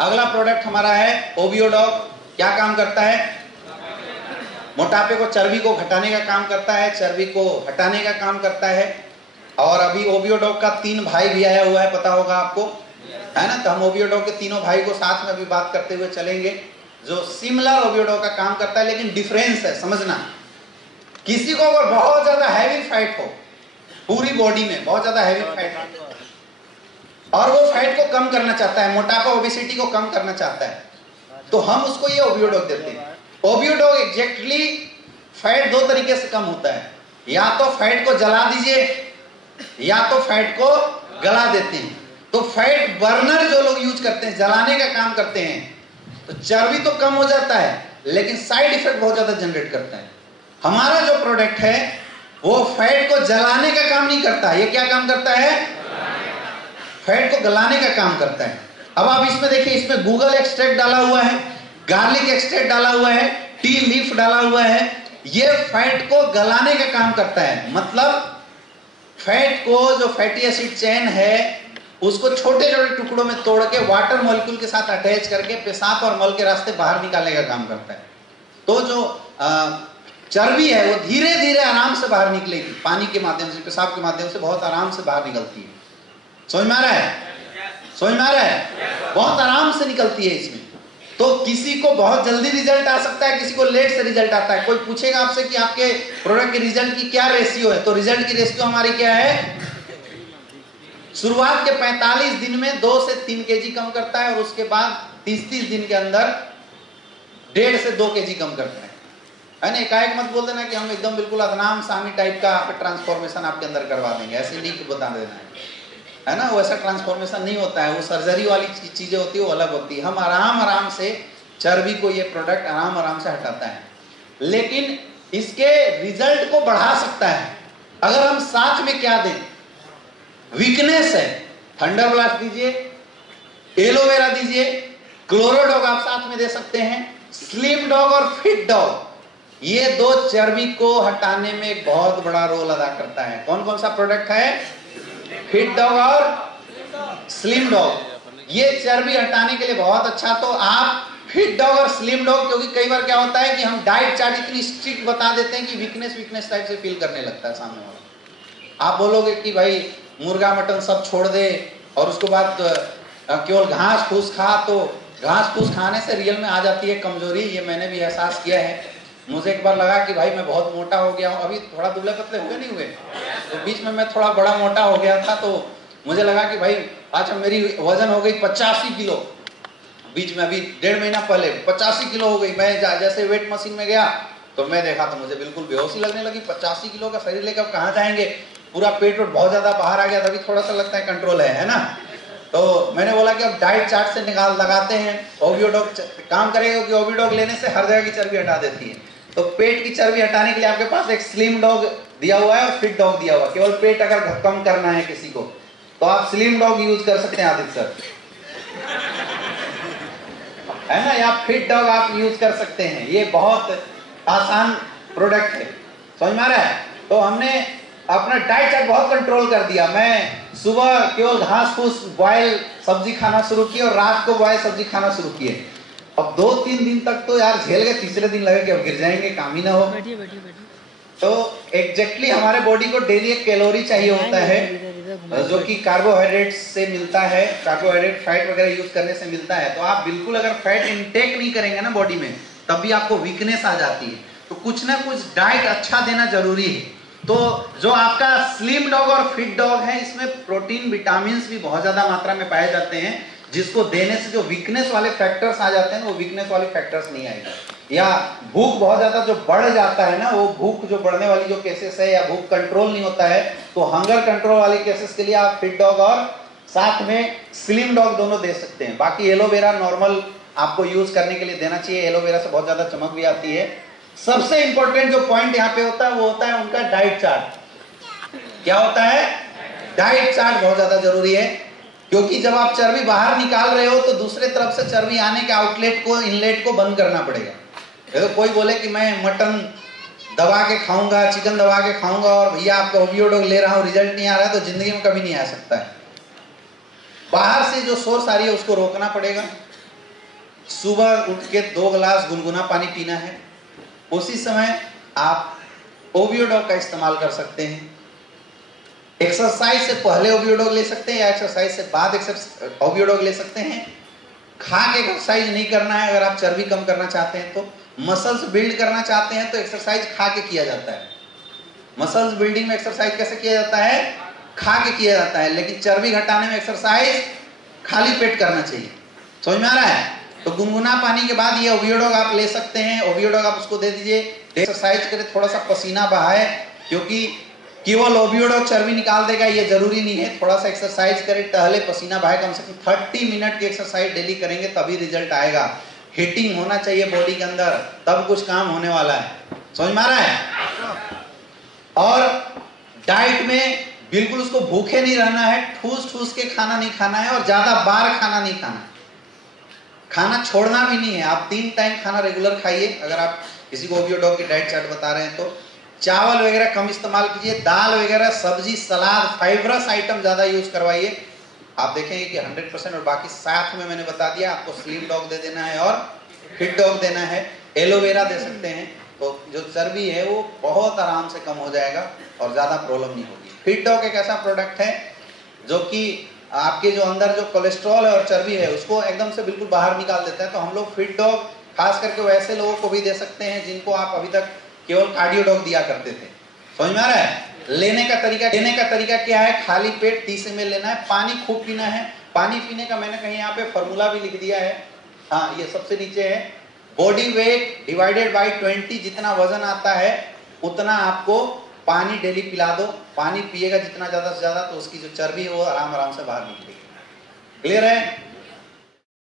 अगला प्रोडक्ट हमारा है ओबियोडॉग। क्या काम करता है? मोटापे को, चर्बी को घटाने का काम करता है, चर्बी को हटाने का काम करता है। और अभी ओबियोडॉग का 3 भाई भी आया हुआ है, पता होगा आपको, है ना। तो हम ओबियोडॉग के तीनों भाई को साथ में अभी बात करते हुए चलेंगे, जो सिमिलर ओबियोडॉग का काम करता है, लेकिन डिफरेंस है, समझना। किसी को अगर बहुत ज्यादा हैवी फैट हो, पूरी बॉडी में बहुत ज्यादा हैवी फैट हो और वो फैट को कम करना चाहता है, मोटापा ओबेसिटी को कम करना चाहता है, तो हम उसको ये ओबियोडॉग देते हैं। ओबियोडॉग एग्जैक्टली फैट 2 तरीके से कम होता है, या तो फैट को जला दीजिए या तो फैट को गला देते हैं। तो फैट बर्नर जो लोग यूज करते हैं, जलाने का काम करते हैं, तो चर्बी तो कम हो जाता है लेकिन साइड इफेक्ट बहुत ज्यादा जनरेट करता है। हमारा जो प्रोडक्ट है वो फैट को जलाने का काम नहीं करता, ये क्या काम करता है? फैट को गलाने का काम करता है। अब आप इसमें देखिए, इसमें गूगल एक्सट्रैक्ट डाला हुआ है, गार्लिक एक्सट्रैक्ट डाला हुआ है, टी लीफ डाला हुआ है। ये फैट को गलाने का काम करता है, मतलब फैट को, जो फैटी एसिड चेन है, उसको छोटे छोटे टुकड़ों में तोड़ के वाटर मॉलिक्यूल के साथ अटैच करके पेशाब और मल के रास्ते बाहर निकालने का काम करता है। तो जो चर्बी है वो धीरे धीरे आराम से बाहर निकलेगी, पानी के माध्यम से, पेशाब के माध्यम से बहुत आराम से बाहर निकलती है। समझ में आ रहा है? समझ में आ रहा है? बहुत आराम से निकलती है इसमें। तो किसी को बहुत जल्दी रिजल्ट आ सकता है, किसी को लेट से रिजल्ट आता है। कोई पूछेगा आपसे कि आपके प्रोडक्ट के रिजल्ट की क्या रेशियो है, तो रिजल्ट की रेशियो हमारी क्या है? शुरुआत के 45 दिन में 2 से 3 केजी कम करता है और उसके बाद 30 दिन के अंदर 1.5 से 2 केजी कम करता है ना। एकाएक मत बोल देना कि हम एकदम बिल्कुल अदनाम सामी टाइप का ट्रांसफॉर्मेशन आपके अंदर करवा देंगे, ऐसे नहीं बता देना है ना। वैसा ट्रांसफॉर्मेशन नहीं होता है, वो सर्जरी वाली चीजें होती है, वो अलग होती है। हम आराम से चर्बी को ये प्रोडक्ट आराम से हटाता है, लेकिन इसके रिजल्ट को बढ़ा सकता है अगर हम साथ में क्या दें। वीकनेस है, थंडर ब्लास्ट दीजिए, एलोवेरा दीजिए, क्लोरोडॉग आप साथ में दे सकते हैं, स्लिम डॉग और फिट डॉग, ये 2 चर्बी को हटाने में एक बहुत बड़ा रोल अदा करता है। कौन कौन सा प्रोडक्ट है? फिट डॉग और स्लिम डॉग। ये चर्बी हटाने के लिए बहुत अच्छा। तो आप फिट डॉग और स्लिम डॉग, क्योंकि कई बार क्या होता है कि हम डाइट चार्ट इतनी स्ट्रिक्ट बता देते हैं कि वीकनेस टाइप से फील करने लगता है सामने वाला। आप बोलोगे कि भाई मुर्गा मटन सब छोड़ दे और उसके बाद केवल घास फूस खा, तो घास फूस खाने से रियल में आ जाती है कमजोरी। ये मैंने भी एहसास किया है। मुझे एक बार लगा कि भाई मैं बहुत मोटा हो गया हूँ, अभी थोड़ा दुबले पतले हुए नहीं हुए, तो बीच में मैं थोड़ा बड़ा मोटा हो गया था, तो मुझे लगा कि भाई अच्छा मेरी वजन हो गई 85 किलो। बीच में अभी 1.5 महीना पहले 85 किलो हो गई। मैं जैसे वेट मशीन में गया तो मैं देखा तो मुझे बिल्कुल बेहोशी लगने लगी। 85 किलो का शरीर लेकर कहाँ जाएंगे, पूरा पेट बहुत ज्यादा बाहर आ गया। तभी थोड़ा सा लगता है कंट्रोल है ना। तो मैंने बोला कि अब डाइट चार्ट से लगाते हैं, ओबियोडॉग काम करेगा, क्योंकि ओबियोडॉग लेने से हर जगह की चर्बी हटा देती है। तो पेट की चर्बी हटाने के लिए आपके पास एक स्लिम डॉग दिया हुआ है और फिट डॉग दिया हुआ है। केवल पेट अगर कम करना है किसी को तो आप स्लिम डॉग यूज कर सकते हैं आदित्य सर, है ना, या फिट डॉग आप यूज कर सकते हैं। ये बहुत आसान प्रोडक्ट है, समझ में आ रहा है। तो हमने अपना डाइट चार्ट बहुत कंट्रोल कर दिया। मैं सुबह केवल घास फूस बॉयल सब्जी खाना शुरू की और रात को बॉयल सब्जी खाना शुरू किए। अब 2-3 दिन तक तो यार झेल गए, तीसरे दिन लगे कि अब गिर जाएंगे, काम ही ना हो। तो एग्जैक्टली हमारे बॉडी को डेली एक कैलोरी चाहिए होता है जो कि कार्बोहाइड्रेट से मिलता है, कार्बोहाइड्रेट फैट वगैरह यूज करने से मिलता है। तो आप बिल्कुल अगर फैट इंटेक नहीं करेंगे ना बॉडी में, तब भी आपको वीकनेस आ जाती है। तो कुछ ना कुछ डाइट अच्छा देना जरूरी है। तो जो आपका स्लिम डॉग और फिट डॉग है, इसमें प्रोटीन विटामिन भी बहुत ज्यादा मात्रा में पाए जाते हैं, जिसको देने से जो वीकनेस वाले फैक्टर्स आ जाते हैं वो वीकनेस वाले फैक्टर्स नहीं आएंगे। या भूख बहुत ज्यादा जो बढ़ जाता है ना, वो भूख जो बढ़ने वाली जो केसेस है, या भूख कंट्रोल नहीं होता है, तो हंगर कंट्रोल वाले केसेस के लिए आप फिट डॉग और साथ में स्लिम डॉग दोनों दे सकते हैं। बाकी एलोवेरा नॉर्मल आपको यूज करने के लिए देना चाहिए, एलोवेरा से बहुत ज्यादा चमक भी आती है। सबसे इंपॉर्टेंट जो पॉइंट यहाँ पे होता है वो होता है उनका डाइट चार्ट। क्या होता है? डाइट चार्ट बहुत ज्यादा जरूरी है, क्योंकि जब आप चर्बी बाहर निकाल रहे हो तो दूसरे तरफ से चर्बी आने के आउटलेट को, इनलेट को बंद करना पड़ेगा। तो कोई बोले कि मैं मटन दबा के खाऊंगा, चिकन दबा के खाऊंगा और भैया आपका ओबियोडॉग ले रहा हूं, रिजल्ट नहीं आ रहा है, तो जिंदगी में कभी नहीं आ सकता है। बाहर से जो सोर्स आ रही है उसको रोकना पड़ेगा। सुबह उठ के 2 गिलास गुनगुना पानी पीना है। उसी समय आप ओवियोडॉग का इस्तेमाल कर सकते हैं। एक्सरसाइज से पहले ओवियोडॉग ले सकते हैं या एक्सरसाइज से बाद ओवियोडॉग ले सकते हैं। खा के एक्सरसाइज नहीं करना है। अगर आप चर्बी कम करना चाहते हैं तो, मसल्स बिल्ड करना चाहते हैं तो एक्सरसाइज खा के किया जाता है। मसल्स बिल्डिंग में एक्सरसाइज कैसे किया जाता है? खा के किया जाता है। लेकिन चर्बी घटाने में एक्सरसाइज खाली पेट करना चाहिए। समझ में आ रहा है? तो गुनगुना पानी के बाद ये ओवियोडॉग आप ले सकते हैं। ओवियोडॉग आप उसको दे दीजिए, एक्सरसाइज करें, थोड़ा सा पसीना बहाए, क्योंकि केवल ओवियोडॉग चर्बी निकाल देगा ये जरूरी नहीं है। थोड़ा सा एक्सरसाइज करें, टहले, पसीना बहाए, कम से कम 30 मिनट की एक्सरसाइज डेली करेंगे तभी रिजल्ट आएगा। हीटिंग होना चाहिए बॉडी के अंदर, तब कुछ काम होने वाला है। समझ में आ रहा है? और डाइट में बिल्कुल उसको भूखे नहीं रहना है, ठूस ठूस के खाना नहीं खाना है और ज्यादा बार खाना नहीं खाना है। खाना छोड़ना भी नहीं है। आप 3 टाइम खाना रेगुलर खाइए। अगर आप किसी को ओवियोडॉग की डाइट चार्ट बता रहे हैं तो चावल वगैरह कम इस्तेमाल कीजिए, दाल वगैरह, सब्जी, सलाद, फाइबरस आइटम ज्यादा यूज करवाइए। आप देखेंगे कि 100%। और बाकी साथ में मैंने बता दिया, आपको स्लिम डॉग दे देना है और फिट डॉग देना है। एलोवेरा दे सकते हैं, तो जो चर्बी है वो बहुत आराम से कम हो जाएगा और ज्यादा प्रॉब्लम नहीं होगी। फिट डॉग एक ऐसा प्रोडक्ट है जो कि आपके जो अंदर जो कोलेस्ट्रॉल है और चर्बी है उसको एकदम से बिल्कुल बाहर निकाल देता है। तो हम लोग फिट डॉग खास करके वैसे लोगों को भी दे सकते हैं जिनको आप अभी तक केवल कार्डियो डॉग दिया करते थे। समझ में आ रहा है? लेने का तरीका क्या है? खाली पेट 30 ml लेना है, पानी खूब पीना है। पानी पीने का मैंने कहीं यहाँ पे फॉर्मूला भी लिख दिया है। हाँ, ये सबसे नीचे है, बॉडी वेट डिवाइडेड बाई 20। जितना वजन आता है उतना आपको पानी डेली पिला दो। पानी पिएगा जितना ज्यादा से ज्यादा तो उसकी जो चर्बी है वो आराम से बाहर निकलेगी। क्लियर है?